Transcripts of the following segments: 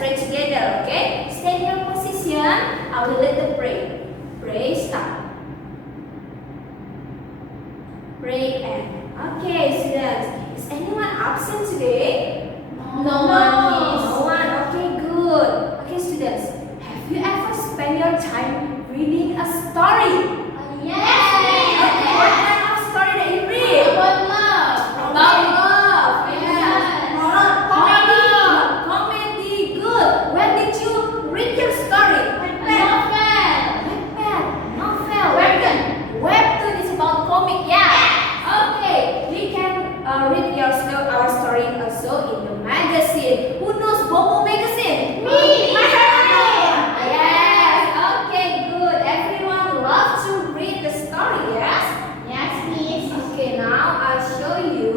pray together, okay? Stay in your position. I will lead the prayer. Pray, start. Pray and okay, students. Is anyone absent today? No one is. No one. Okay, good. Okay, students. Have you ever spent your time reading a story? Yes. Okay, what kind of story that you read? About love. About love. Yes. Comedy. Good. Where did you read your story? Novel. Webtoon is about comic. Yeah. Okay. We can read our story also in the magazine. Who knows Bobo magazine? Me. Yes. Okay. Good. Everyone loves to read the story. Yes. Yes, miss. Okay. Now I'll show you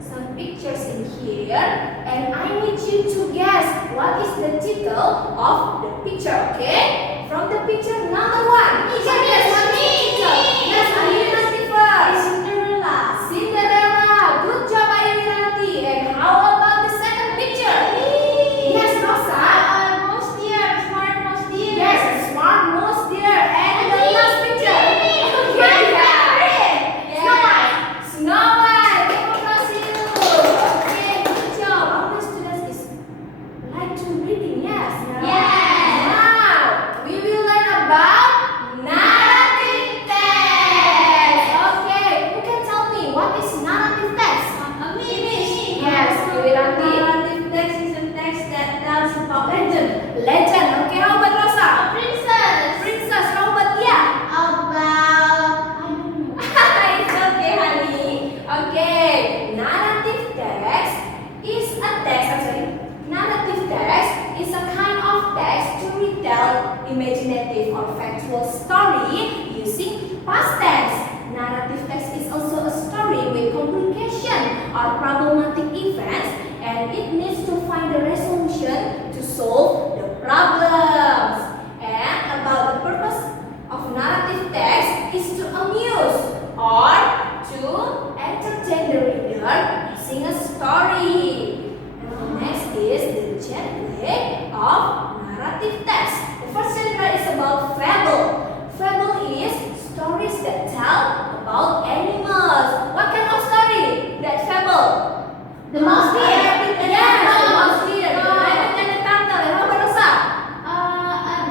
some pictures in here, and I need you to guess what is the title of the picture. Okay. From the picture number 1. Yes, Ayuninati first. Cinderella. Good job, Ayuninati. And how about the second picture? Yes, Rosa. Mouse deer. Smart mouse deer. Yes, smart mouse deer. And the last picture. Okay, yeah. Snow White. Congratulations. Okay, good job. Our students is like to reading. Yes. Yes. Now we will learn about narrative text. Okay, who can tell me what is narrative text? Yes, Ayuninati. Narrative text is a text that tells about legend. Legend. Okay, how about Rosa? Princess. Princess. How about Tia? About, I don't know. It's okay, honey. Okay, narrative text is a text. I'm sorry. Narrative text is a kind of text to retell imaginative or factual story using past tense. Narrative text is also a story with complication or problematic events, and it needs to find a resolution to solve the problems. And about the purpose of narrative text is to amuse or to entertain the reader using a story. Now next is the genre of narrative text. The first genre is about fable. Fable is stories that tell about animals. What kind of story? That fable? The mouse deer. Yes, the mouse deer. The rabbit and the turtle. And how about Rosa? A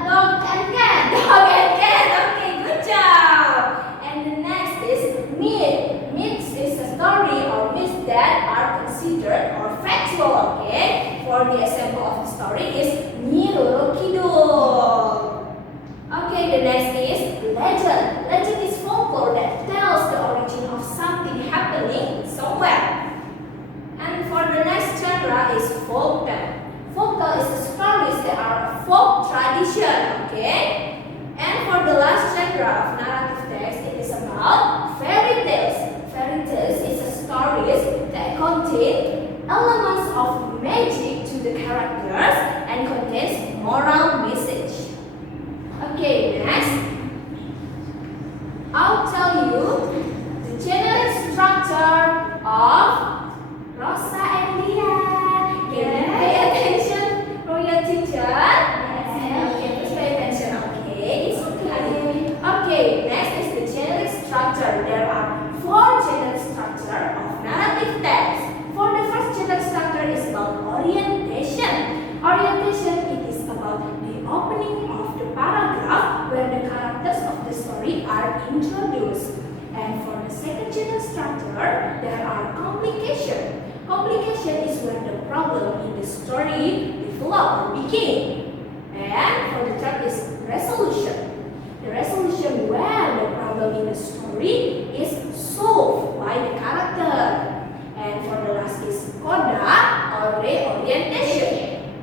dog and cat. Dog and cat. Okay, good job. And the next is myth. Myths is a story or myths that are considered or factual. Okay. For the example of the story is Nyi Roro Kidul. Okay, the next is legend. Legend is folklore that tells the origin of something happening somewhere. And for the next genre is folktale. Folktale is the stories that are a folk tradition, okay? And for the last genre of narrative text, it is about fairy tales. Fairy tales is a stories that contain elements of magic to the characters and contains moral message. Okay, next, I'll tell you the general structure of Rosa and Lia. Can you pay attention from your teacher? Okay, please pay attention. Okay, it's okay. Okay, next is the general structure. There are 4 general structure of narrative text. For the first general structure is about orientation. Orientation, it is about the opening of the paragraph where the characters of the story are introduced. And for the second general structure, there are complication. Complication is when the problem in the story develop or begin. And for the third is resolution. The resolution where the problem in the story is solved by the character. And for the last is coda or reorientation.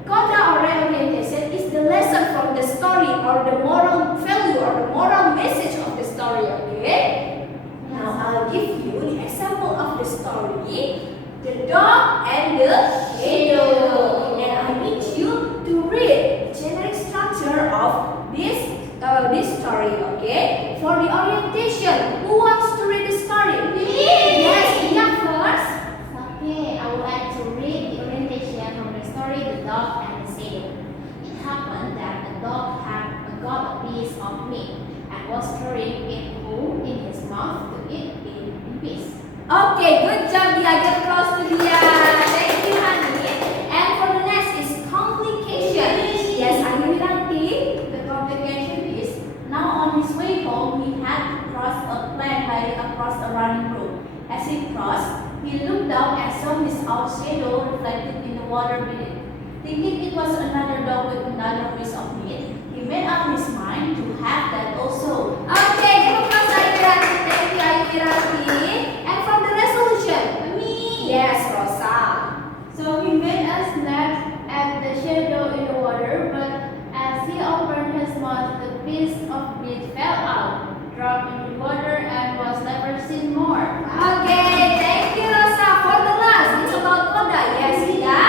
Coda or reorientation is the lesson from the story or the moral value or the moral message of the story, okay? Now I'll give you the example of the story, The Dog and the Shadow. And I need you to read the generic structure of this story, okay? For the orientation, who wants to read the story? Yes, Tia first. Okay, I would like to read the orientation from the story The Dog and the Shadow. Okay, good job, Dia. Give applause to Dia. Thank you, honey. And for the next is complication. Yes, are you ready? The complication is, now on his way home, he had to cross a plank lying across a running brook. As he crossed, he looked down and saw his own shadow reflected in the water beneath. Thinking it was another dog with another piece of meat, he made up his mind to have that also. Okay, give applause, Ayurati. Thank you, Ayurati. And from the resolution? Me! Yes, Rosa. So he made a snap at the shadow in the water, but as he opened his mouth, the piece of meat fell out, dropped in the water, and was never seen more. Okay, thank you, Rosa. For the last, it's about Koda. Yes, Ida?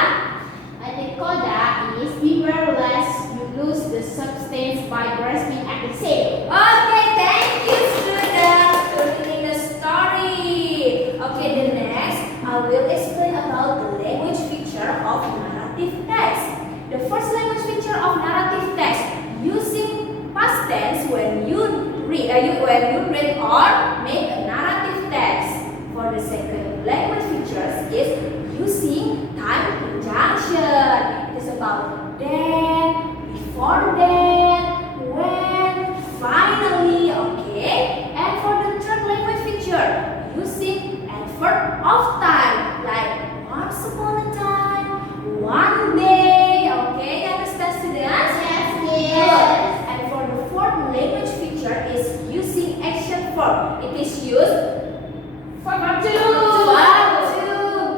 I think coda is beware lest you lose the substance by grasping at the tail. Okay, thank you, students, for reading the story. Okay, the next, I will explain about the language feature of narrative text. The first language feature of narrative text, using past tense when you read or make a narrative text. For the second language features is using time conjunction. It is about then, before then, when, finally, okay? And for the third language feature, using adverb of time, like once upon a time, one day, okay? You understand, students? Yes. And for the fourth language feature is using action verb. It is used verb to.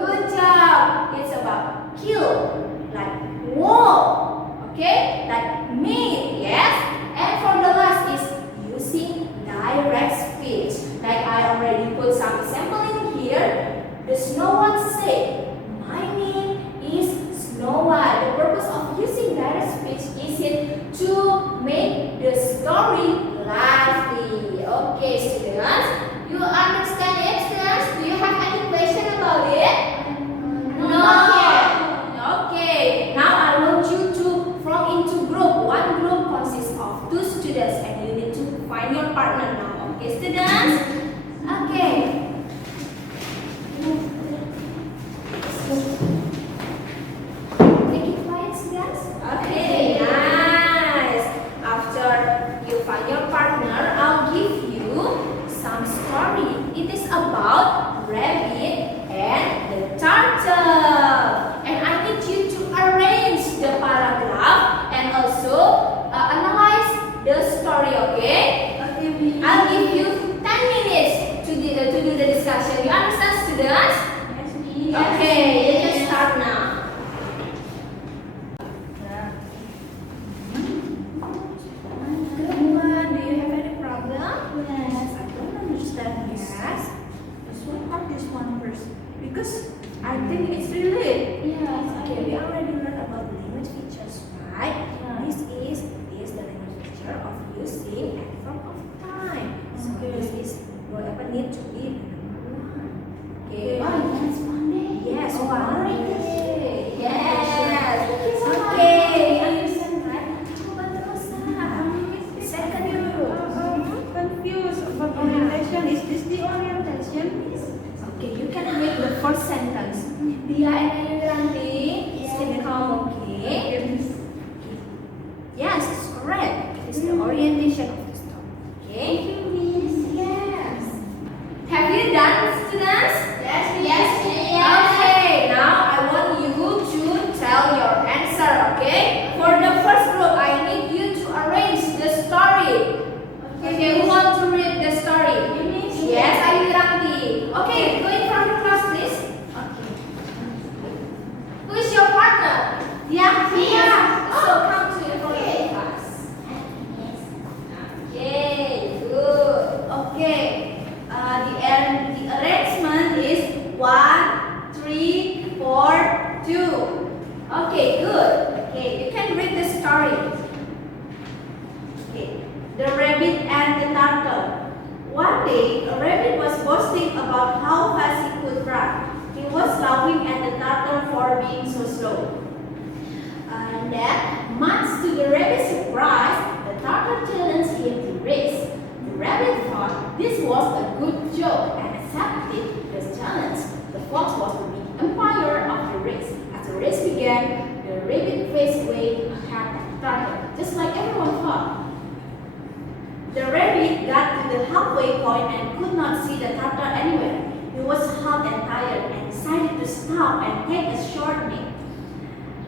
Good job. It's about kill, like walk, okay? Like meet, yes? And for the last is using direct speech. Like I already put some example in here. The Snow White said, my name is Snow White. The purpose of using direct speech is it to make the story lively. Okay, students, you understand it, students? Do you have any question about it? No. Okay. Now I want you to form into group. One group consists of 2 students, and you need to find your partner now. Okay, students? Okay. Make it quiet, students. Okay, nice. After you find your partner, I'll give you some story. It is about rabbit and the turtle. And I need you to arrange the paragraph and also analyze the story, okay? Okay, I'll give you 10 minutes to do the discussion. You understand, students? Yes, me. Okay, you can start now. Everyone, do you have any problem? Yes, I don't understand this. Yes. This one or this one first? Because I think it's related. Yes, okay, we already learned about the language features, right? Yeah. This is the language feature of using adverb of time. So Okay. this is whatever need to be number 1. Okay. that's one day. Yes, Oh, one one day. day. Yes. Thank you so much. Okay. Understand, right? Coba terus, second you. Confused about orientation. Is this the orientation? Okay, you can make the first sentence. Dia and Ayuranti can come, okay? Yes, it's correct. It is the orientation of the story. Okay? Yes. Have you done, students? Yes. Okay, now I want you to tell your answer, okay? For the first group, I need you to arrange the story. Okay, who want to read the story? Yes, Ayuranti. Okay, go in front of class, please. Who is your partner? Yeah. So come to the front of the class. Okay, good. Okay. The arrangement is 1, 3, 4, 2. Okay, good. Okay, you can read the story. Okay. The rabbit and the turtle. One day, a rabbit was boasting about how fast he could run. He was laughing at the turtle for being so slow. And then, much to the rabbit's surprise, the turtle challenged him to race. The rabbit thought this was a good joke and accepted the this challenge. The fox was the big empire of the race. As the race began, the rabbit raced way ahead and started, just like everyone thought. The rabbit got to the halfway point and could not see the turtle anywhere. He was hot and tired and decided to stop and take a short nap.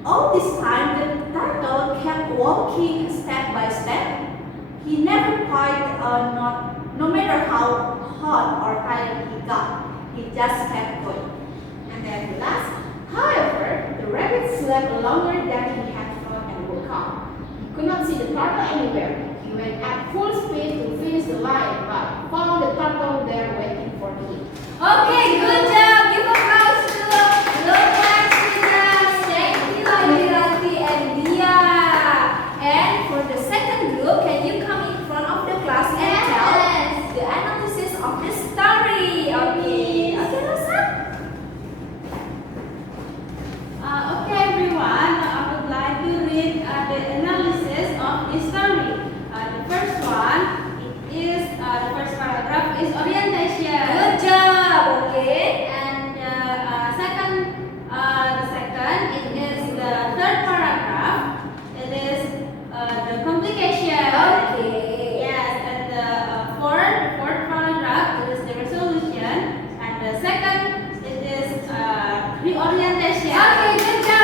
All this time, the turtle kept walking step by step. He never quite no matter how hot or tired he got, he just kept going. And at last, however, the rabbit slept longer than he had thought and woke up. He could not see the turtle anywhere. He went at full speed to finish the line, but found the turtle there waiting for him. Okay, good job. Give applause to Lomax students. Thank you, Ranti and Dia. And for the second group, can you come in front of the class and tell the analysis of the story? Okay, Rosa. Okay, everyone. I would like to read the analysis of this story. The first one, the first paragraph is orientation. Good job. Okay. And the second, it is the third paragraph. It is the complication. Okay. Yes, and the fourth paragraph, it is the resolution. And the second, it is reorientation. Okay, good job.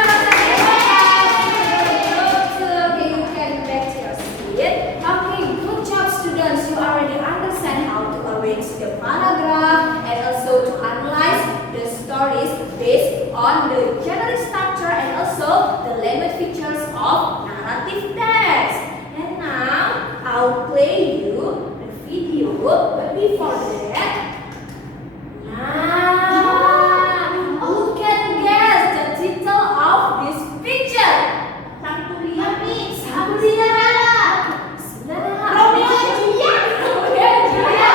Okay, you can back to your seat. Okay, good job, students. You already understand how to arrange the paragraph and also to analyze the stories based on the genre structure and also the language features of narrative text. And now I'll play you the video, but before that, who can guess the title of this picture? Romeo and Juliet.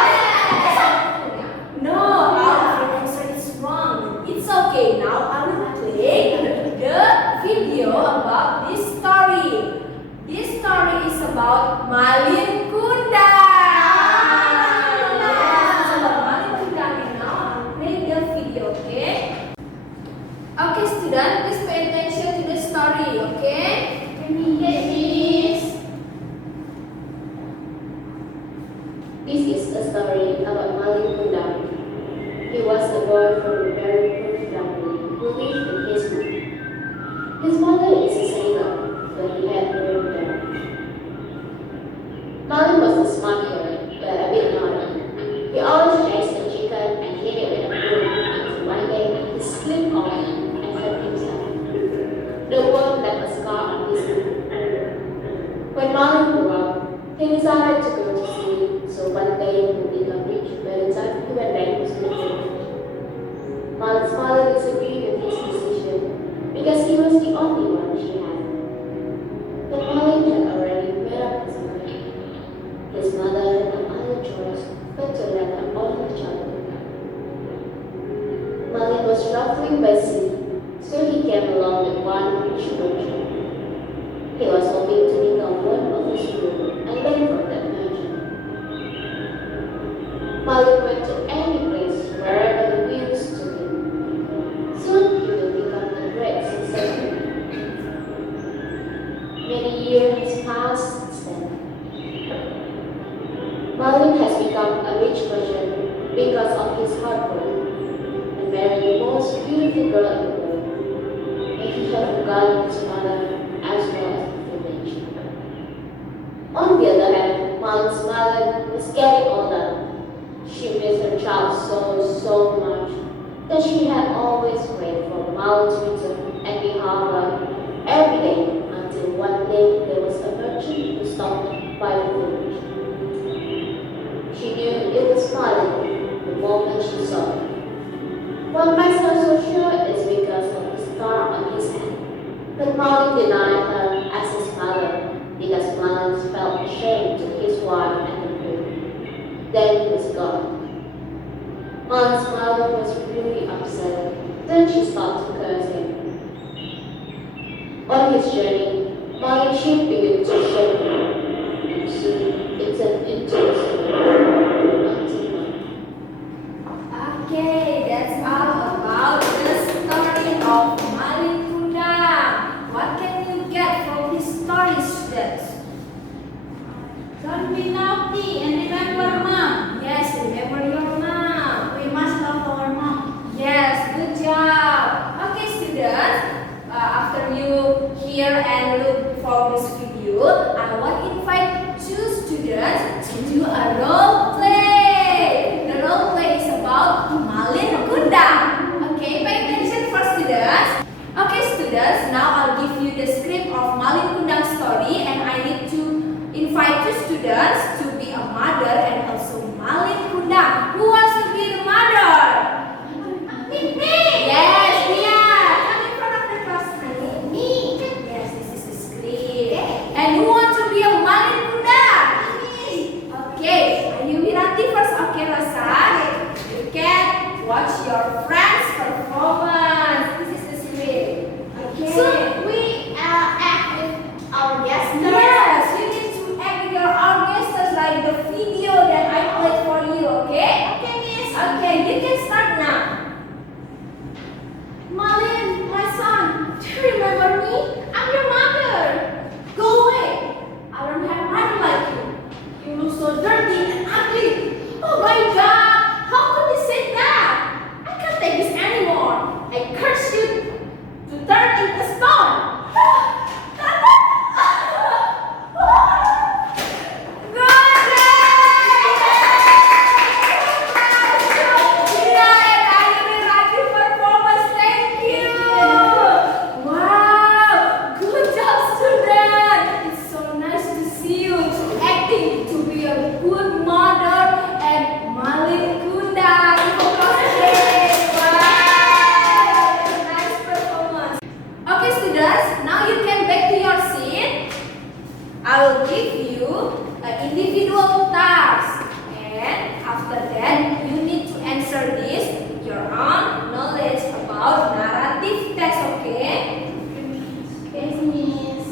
No, our answer is wrong. It's okay. Now I will play the video about this story. This story is about Malin Kundang. Yes, it's about Malin Kundang. And now I will play the video. Okay? Okay, student, please pay attention to the story. Okay? Yes. This is a story about Malin Kundang. He was a boy from a very poor family who lived in his home. His mother is a sailor, but he had no daughter. Malin was a smart boy, but a bit naughty. He always chased a chicken and hit it with a broom until one day he slipped on it and hurt himself. The wound left a scar on his hand. When Malin grew up, he decided to go to sea, so one day he would become rich by the time he went back to school. Malin's father disagreed with his decision because he was the only one she had. But Malin had already made up his mind. His mother had no other choice but to let her only child go. Malin was traveling by sea, so he came along with one rich merchant. He was hoping to become one of his crew and then for that merchant. Malin went to any place wherever the winds took him. Soon he would become a great successful. Many years passed since then. Malin has become a rich merchant because of his hard work and married the most beautiful girl in the world. And he had forgotten his mother as well as the village. On the other hand, Malin's mother was getting older. She missed her child so much that she had always waited for Malin to return and be hard every day until one day there was a merchant who stopped by the village. She knew it was Malin the moment she saw him. What makes her so sure is because of the scar on his head. But Malin denied her as his mother because Malin felt ashamed to his wife and the crew. Then he was gone. Malin's mother was really upset. Then she started to curse him. On his journey, Malin's ship began to shake, and soon it turned into a storm until morning. Okay, that's your friend's performance. This is the script. Okay. Should we act with our guests? Yes, you need to act with your orchestras like the video that I played for you. Okay? Okay, Miss. Okay, you can start now. Malin, my son, do you remember me? I'm your mother. Go away. I don't have a mother like you. You look so dirty and ugly. Oh my God, how could you say that? I can't take this anymore. I curse you to turn into a stone. I will give you an individual task, and after that you need to answer this with your own knowledge about narrative text. Okay? Yes, Miss.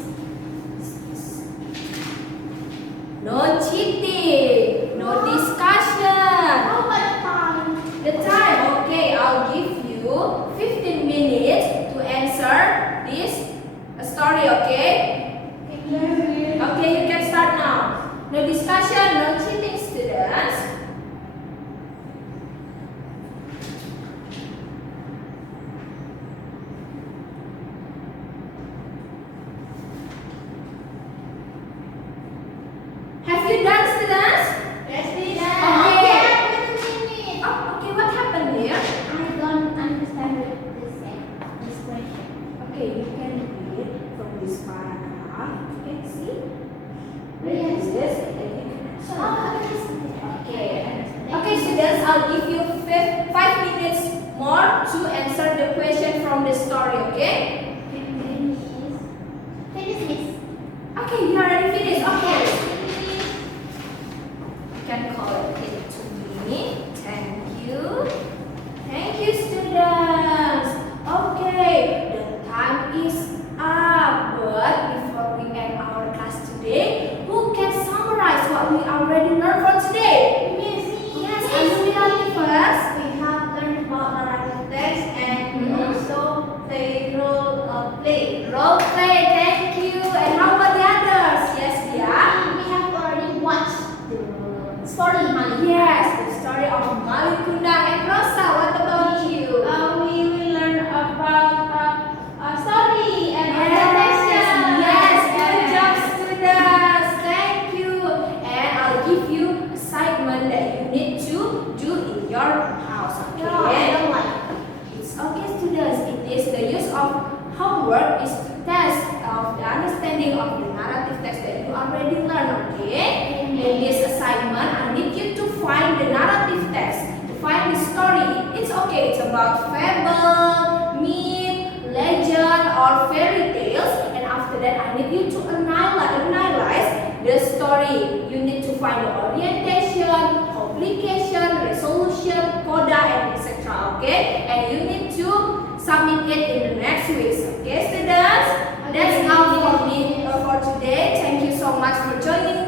No cheating, no discussion. How about the time? The time, okay, I'll give you 15 minutes to answer this story. Okay? Okay, you can start now. No discussion, no cheating, students. Have you done, students? Yes, Miss. Okay. Wait a minute. Oh, okay, what happened here? I don't understand this question. Okay, you can read from this paragraph. Okay, see? Yes. This, and you can answer. Okay. Okay, students, I'll give you 5 minutes more to answer the question from the story, okay? Finish, Miss. Okay, you already finished. Okay. You can call it to me. Thank you. Thank you, students. Okay, the time is up. But before we end our class today, who can summarize what we already learned for today? Miss. Yes, are you ready first? We have learned about narrative text and we Mhm. also play role play. Role play, thank you. And how about the others? Yes, yeah. We have already watched the story, Mali. Yes, the story of Malikunda and Rosa. What about you? We will learn about story and Yes, adaptation. yes, good job, students. Thank you. And I'll give you assignment that you need to do in your house. No, I Okay? don't like. It's okay, students. It is the use of homework is to test of the understanding of the narrative text that you already learned. Okay? In this assignment, I need you to find the narrative text, to find the story. It's okay. It's about fable, myth, legend, or fairy tales. And after that, I need you to analyze the story. You need to find the orientation, complication, resolution, coda, and etc. Okay? And you need to submit it in the next week. Okay, students? That's all for me for today. Thank you so much for joining